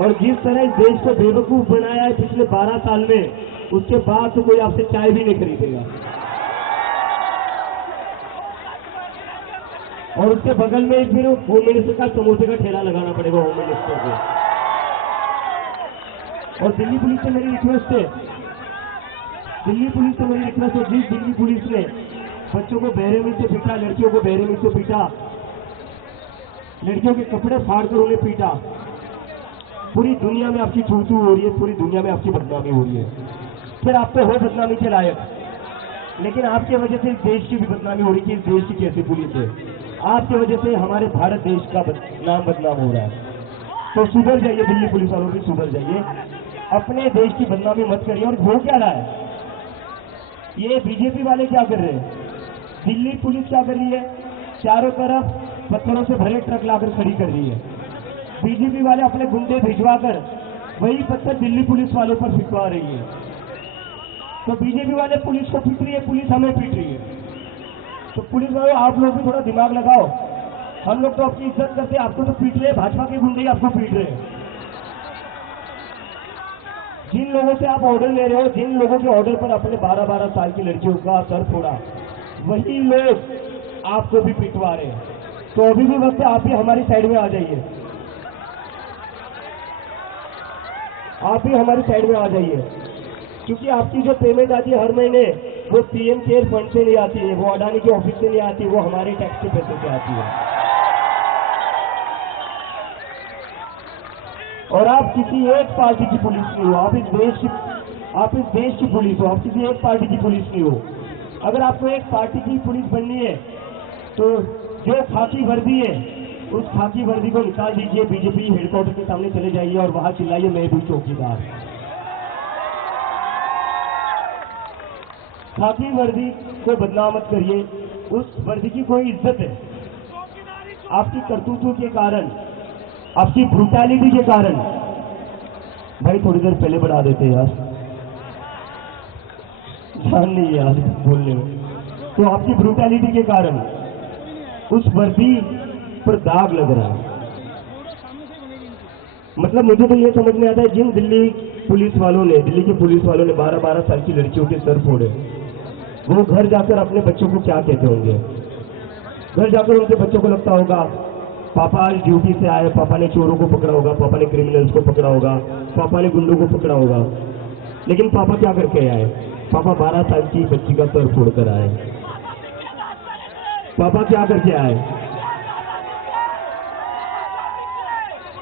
और जिस तरह इस देश को बेवकूफ बनाया है पिछले 12 साल में, उसके बाद तो कोई आपसे चाय भी नहीं खरीदेगा। और उसके बगल में फिर होम मिनिस्टर का समोसे का ठेला लगाना पड़ेगा होम मिनिस्टर को। और दिल्ली पुलिस से मेरी रिक्वेस्ट है, जिस दिल्ली पुलिस ने बच्चों को बेरहमी से पीटा, लड़कियों को बेरहमी से पीटा, लड़कियों के कपड़े फाड़कर उन्हें पीटा, पूरी दुनिया में आपकी चू-चू हो रही है, पूरी दुनिया में आपकी बदनामी हो रही है। फिर आप तो हो बदनामी के लायक, लेकिन आपकी वजह से इस देश की भी बदनामी हो रही है कि इस देश की कैसी पुलिस है। आपकी वजह से हमारे भारत देश का नाम बदनाम हो रहा है। तो सुधर जाइए, दिल्ली पुलिस वालों भी सुधर जाइए, अपने देश की बदनामी मत करिए। और हो क्या रहा है, ये बीजेपी वाले क्या कर रहे हैं, दिल्ली पुलिस क्या कर रही है, चारों तरफ पत्थरों से भरे ट्रक लाकर खड़ी कर रही है। बीजेपी वाले अपने गुंडे भिजवाकर वही पत्थर दिल्ली पुलिस वालों पर फिकवा रही है। तो बीजेपी वाले पुलिस को पीट रही है, पुलिस हमें पीट रही है। तो पुलिस वालों, आप लोग भी थोड़ा दिमाग लगाओ। हम लोग तो आपकी इज्जत करते हैं, आपको तो पीट रहे हैं, भाजपा के गुंडे आपको पीट रहे हैं। जिन लोगों से आप ऑर्डर ले रहे हो, जिन लोगों के ऑर्डर पर अपने 12-12 साल की लड़कियों का सर फोड़ा, वही लोग आपको भी पिटवा रहे हैं। तो अभी भी वक्त आप ही हमारी साइड में आ जाइए, आप ही हमारी साइड में आ जाइए, क्योंकि आपकी जो पेमेंट आती है हर महीने, वो पीएम केयर फंड से नहीं आती है, वो अडानी के ऑफिस से नहीं आती, वो हमारे टैक्स के पैसे से आती है। और आप किसी एक पार्टी की पुलिस नहीं हो, आप इस देश की पुलिस हो, आप किसी एक पार्टी की पुलिस नहीं हो। अगर आपको एक पार्टी की पुलिस बननी है तो जो खाकी वर्दी है, उस खाकी वर्दी को निकाल दीजिए, बीजेपी हेडक्वार्टर के सामने चले जाइए और वहां चिल्लाइए, मैं भी चौकीदार। खाकी वर्दी को बदनाम मत करिए, उस वर्दी की कोई इज्जत है। आपकी करतूतों के कारण, आपकी ब्रूटैलिटी के कारण, भाई थोड़ी देर पहले बढ़ा देते यार, ध्यान नहीं है यार बोलने में। तो आपकी ब्रूटैलिटी के कारण उस वर्दी पर दाग लग रहा है। मतलब मुझे तो ये समझ में आता है, जिन दिल्ली के पुलिस वालों ने 12-12 साल की लड़कियों के सर फोड़े, वो घर जाकर अपने बच्चों को क्या कहते होंगे। घर जाकर उनके बच्चों को लगता होगा पापा आज ड्यूटी से आए, पापा ने चोरों को पकड़ा होगा, पापा ने क्रिमिनल्स को पकड़ा होगा, पापा ने गुंडों को पकड़ा होगा। लेकिन पापा क्या करके आए, पापा 12 साल की बच्ची का सर फोड़कर आए। पापा क्या करके आए,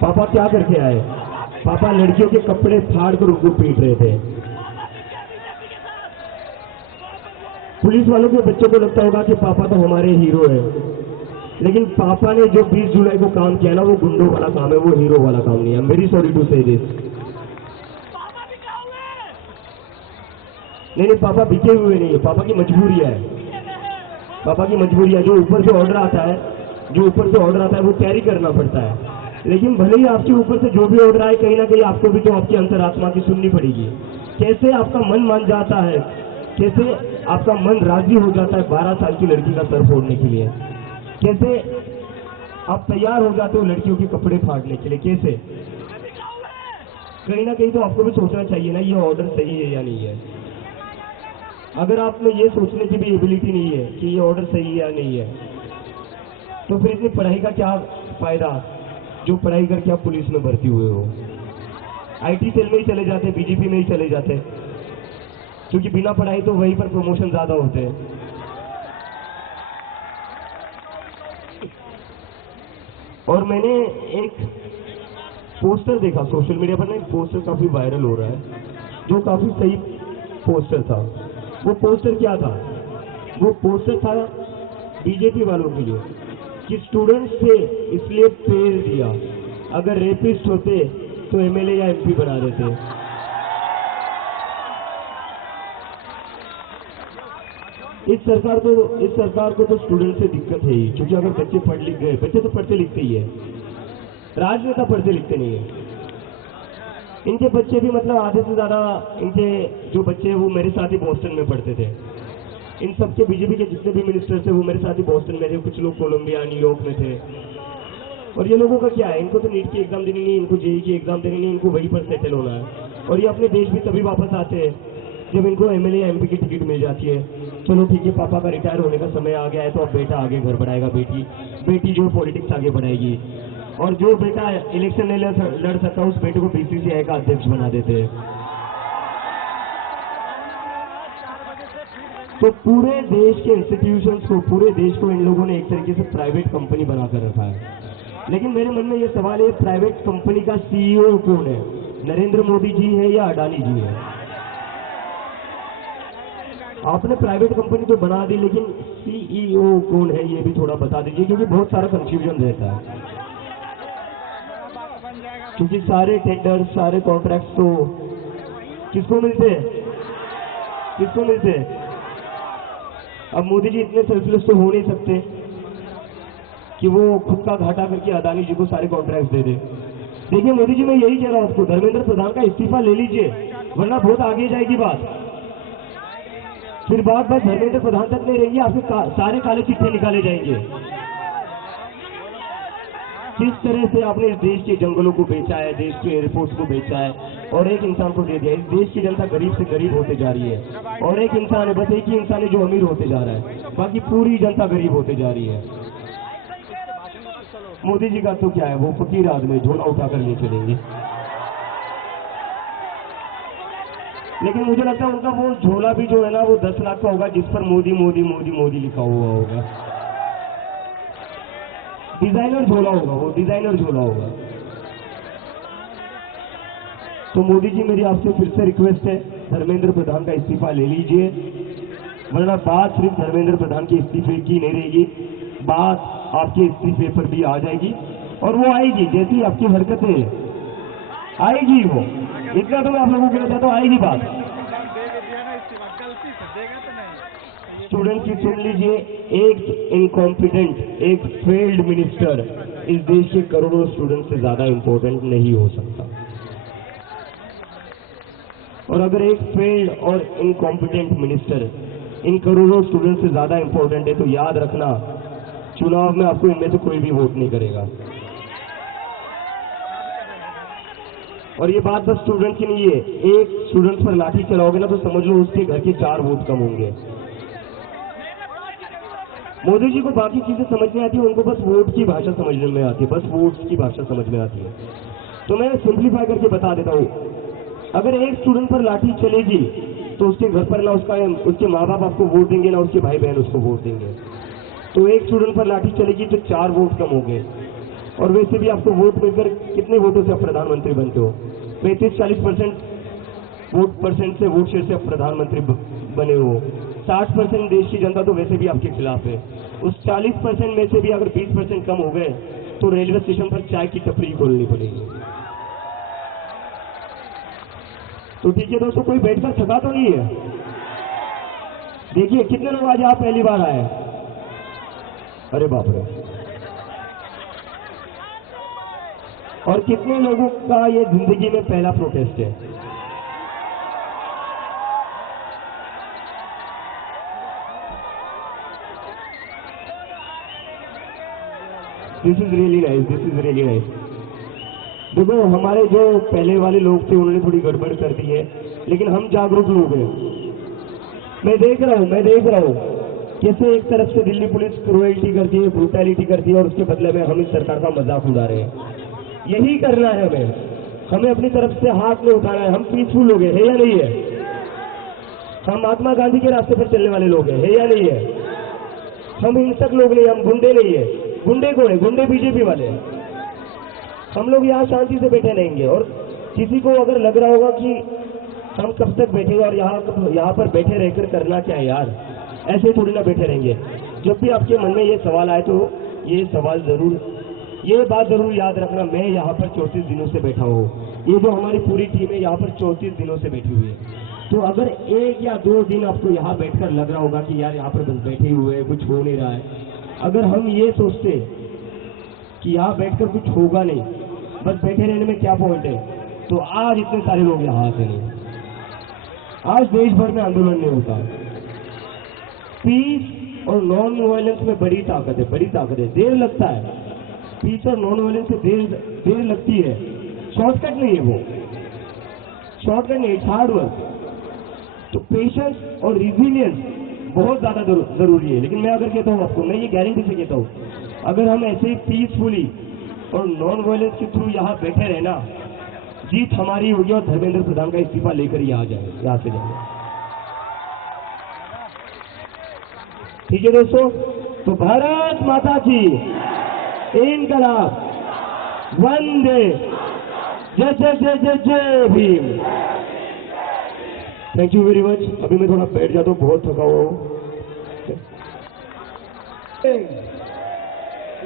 पापा क्या करके आए, पापा लड़कियों के कपड़े फाड़कर उनको पीट रहे थे। पुलिस वालों के बच्चों को लगता होगा कि पापा तो हमारे हीरो है, लेकिन पापा ने जो 20 जुलाई को काम किया ना, वो गुंडों वाला काम है, वो हीरो वाला काम नहीं है। वेरी सॉरी टू से दिस। नहीं, पापा बिके हुए नहीं है, पापा की मजबूरी है, पापा की मजबूरी है। जो ऊपर से ऑर्डर आता है वो कैरी करना पड़ता है। लेकिन भले ही आपके ऊपर से जो भी ऑर्डर आए, कहीं ना कहीं आपको भी तो आपकी अंतरात्मा की सुननी पड़ेगी। कैसे आपका मन मान जाता है, कैसे आपका मन राजी हो जाता है 12 साल की लड़की का सर फोड़ने के लिए, कैसे आप तैयार हो जाते हो लड़कियों के कपड़े फाड़ने के लिए, कैसे? कहीं ना कहीं तो आपको भी सोचना चाहिए ना, ये ऑर्डर सही है या नहीं है। अगर आप में ये सोचने की भी एबिलिटी नहीं है कि ये ऑर्डर सही है या नहीं है, तो फिर इतनी पढ़ाई का क्या फायदा, जो पढ़ाई करके आप पुलिस में भर्ती हुए हो। आईटी सेल में ही चले जाते, बीजेपी में ही चले जाते, क्योंकि बिना पढ़ाई तो वहीं पर प्रमोशन ज्यादा होते हैं। और मैंने एक पोस्टर देखा सोशल मीडिया पर ना, एक पोस्टर काफी वायरल हो रहा है, जो काफी सही पोस्टर था। वो पोस्टर क्या था, वो पोस्टर था बीजेपी वालों के लिए कि स्टूडेंट्स से इसलिए पेड़ दिया, अगर रेपिस्ट होते तो एमएलए या एमपी बना देते। इस सरकार को तो स्टूडेंट से दिक्कत है ही, क्योंकि अगर बच्चे पढ़ लिख गए, बच्चे तो पढ़ते लिखते ही है, राजनेता पढ़ते लिखते नहीं है। इनके बच्चे भी मतलब आधे से ज्यादा इनके जो बच्चे हैं वो मेरे साथ ही बोस्टन में पढ़ते थे। इन सबके बीजेपी के जितने भी मिनिस्टर थे वो मेरे साथ ही बोस्टन में थे, कुछ लोग कोलंबिया न्यूयॉर्क में थे। और ये लोगों का क्या है, इनको तो नीट की एग्जाम देनी नहीं, इनको जेई की एग्जाम देनी नहीं, इनको वहीं पर सेटल होना है। और ये अपने देश भी तभी वापस आते हैं जब इनको एमएलए या एमपी की टिकट मिल जाती है। चलो ठीक है, पापा का रिटायर होने का समय आ गया है, तो अब बेटा आगे घर बढ़ाएगा, बेटी जो पॉलिटिक्स आगे बढ़ाएगी। और जो बेटा इलेक्शन नहीं लड़ सकता उस बेटे को बीसीसीआई का अध्यक्ष बना देते हैं। तो पूरे देश के इंस्टीट्यूशंस को, पूरे देश को इन लोगों ने एक तरीके से प्राइवेट कंपनी बनाकर रखा है। लेकिन मेरे मन में ये सवाल है, प्राइवेट कंपनी का सीईओ कौन है? नरेंद्र मोदी जी है या अडानी जी है? आपने प्राइवेट कंपनी तो बना दी, लेकिन सीईओ कौन है ये भी थोड़ा बता दीजिए, क्योंकि बहुत सारा कंफ्यूजन रहता है। क्योंकि सारे टेंडर, सारे कॉन्ट्रैक्ट तो किसको मिलते हैं? किसको मिलते हैं? अब मोदी जी इतने सेल्फलेस तो हो नहीं सकते कि वो खुद का घाटा करके अदानी जी को सारे कॉन्ट्रैक्ट दे दे। देखिए मोदी जी, मैं यही कह रहा हूं आपको, धर्मेंद्र प्रधान का इस्तीफा ले लीजिए, वरना बहुत आगे जाएगी बात। फिर बात धर्मेंद्र प्रधान तक नहीं रहेगी, आपके सारे काले चिट्ठे निकाले जाएंगे। किस तरह से आपने इस देश के जंगलों को बेचा है, देश के एयरपोर्ट्स को बेचा है और एक इंसान को दे दिया। इस देश की जनता गरीब से गरीब होते जा रही है, और एक इंसान है, बस एक ही इंसान है जो अमीर होते जा रहा है, बाकी पूरी जनता गरीब होते जा रही है। मोदी जी का तो क्या है, वो फकीर आदमी झोला उठाकर ले चलेंगे। लेकिन मुझे लगता है उनका वो झोला भी जो है ना, वो 10 लाख का होगा, जिस पर मोदी मोदी मोदी मोदी लिखा हुआ होगा। डिजाइनर झोला होगा, वो डिजाइनर झोला होगा। तो मोदी जी, मेरी आपसे फिर से रिक्वेस्ट है, धर्मेंद्र प्रधान का इस्तीफा ले लीजिए, वरना बात सिर्फ धर्मेंद्र प्रधान के इस्तीफे की नहीं रहेगी, बात आपके इस्तीफे पर भी आ जाएगी। और वो आएगी, जैसी आपकी हरकतें आएगी, वो इतना तो मैं आप लोगों को कहता तो आएगी बात। स्टूडेंट की सुन लीजिए, एक इनकॉम्पिटेंट, एक फेल्ड मिनिस्टर इस देश के करोड़ों स्टूडेंट से ज्यादा इंपॉर्टेंट नहीं हो सकता। और अगर एक फेल्ड और इनकॉम्पिटेंट मिनिस्टर इन करोड़ों स्टूडेंट से ज्यादा इंपॉर्टेंट है, तो याद रखना, चुनाव में आपको इनमें से कोई भी वोट नहीं करेगा। और ये बात बस स्टूडेंट की नहीं है, एक स्टूडेंट पर लाठी चलाओगे ना, तो समझ लो उसके घर के 4 वोट कम होंगे। मोदी जी को बाकी चीजें समझ में आती है, उनको बस वोट की भाषा समझने में आती है, बस वोट की भाषा समझ में आती है। तो मैं सिंप्लीफाई करके बता देता हूँ, अगर एक स्टूडेंट पर लाठी चलेगी तो उसके घर पर ना उसके माँ बाप आपको वोट देंगे, ना उसके भाई बहन उसको वोट देंगे। तो एक स्टूडेंट पर लाठी चलेगी तो 4 वोट कम हो गए। और वैसे भी आपको वोट मिलकर कितने वोटों से आप प्रधानमंत्री बनते हो? 35-40% वोट से वोट शेयर से आप प्रधानमंत्री बने हो। 60% देश की जनता तो वैसे भी आपके खिलाफ है। उस 40% में से भी अगर 20% कम हो गए तो रेलवे स्टेशन पर चाय की टपरी खोलनी पड़ेगी। तो ठीक है दोस्तों, कोई बैठकर थका तो नहीं है? देखिए कितने लोग आज आप पहली बार आए? अरे बाप रे! और कितने लोगों का ये जिंदगी में पहला प्रोटेस्ट है? This is really nice, this is really nice. देखो, हमारे जो पहले वाले लोग थे उन्होंने थोड़ी गड़बड़ कर दी है, लेकिन हम जागरूक लोग हैं। मैं देख रहा हूं कैसे एक तरफ से दिल्ली पुलिस क्रूएल्टी करती है, ब्रूटैलिटी करती है, और उसके बदले में हम इस सरकार का मजाक उड़ा रहे हैं। यही करना है हमें अपनी तरफ से हाथ में उठाना है। हम पीसफुल लोग हैं, या नहीं है? हम महात्मा गांधी के रास्ते पर चलने वाले लोग हैं, या नहीं है? हम हिंसक लोग नहीं, हम गुंडे नहीं है। गुंडे कौन है? गुंडे बीजेपी वाले हैं। हम लोग यहाँ शांति से बैठे रहेंगे, और किसी को अगर लग रहा होगा कि हम कब तक बैठेंगे और यहाँ पर बैठे रहकर करना क्या है यार, ऐसे थोड़ी ना बैठे रहेंगे। जब भी आपके मन में ये सवाल आए तो ये बात जरूर याद रखना, मैं यहाँ पर 34 दिनों से बैठा हूँ। ये जो हमारी पूरी टीम है यहाँ पर 34 दिनों से बैठी हुई है। तो अगर 1 या 2 दिन आपको यहाँ बैठकर लग रहा होगा कि यार यहाँ पर बस बैठे हुए हैं, कुछ हो नहीं रहा है, अगर हम ये सोचते कि यहाँ बैठकर कुछ होगा नहीं, बस बैठे रहने में क्या पॉइंट है, तो आज इतने सारे लोग यहाँ आते नहीं, आज देश भर में आंदोलन नहीं होता। पीस और नॉन वायलेंस में बड़ी ताकत है, बड़ी ताकत है। देर लगता है, पीस और नॉन वायलेंस से देर लगती है, शॉर्टकट नहीं है वो, शॉर्टकट नहीं, इट्स हार्ड वर्क। तो पेशेंस और रिजिलियंस बहुत ज्यादा जरूरी है। लेकिन मैं अगर कहता हूँ आपको, मैं ये गारंटी से कहता हूँ, अगर हम ऐसे पीसफुली और नॉन वायलेंस के थ्रू यहाँ बैठे रहे ना, जीत हमारी होगी और धर्मेंद्र प्रधान का इस्तीफा लेकर ही आ जाए, यहाँ से जाए। ठीक है दोस्तों, तो भारत माता की इनकलाब, वंदे, जय जय जय जय जय Bhim. Thank you very much. अभी मैं थोड़ा बैठ जाता हूँ, बहुत थका हुआ हूँ।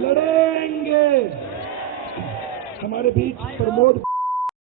लड़ेंगे। हमारे बीच प्रमोद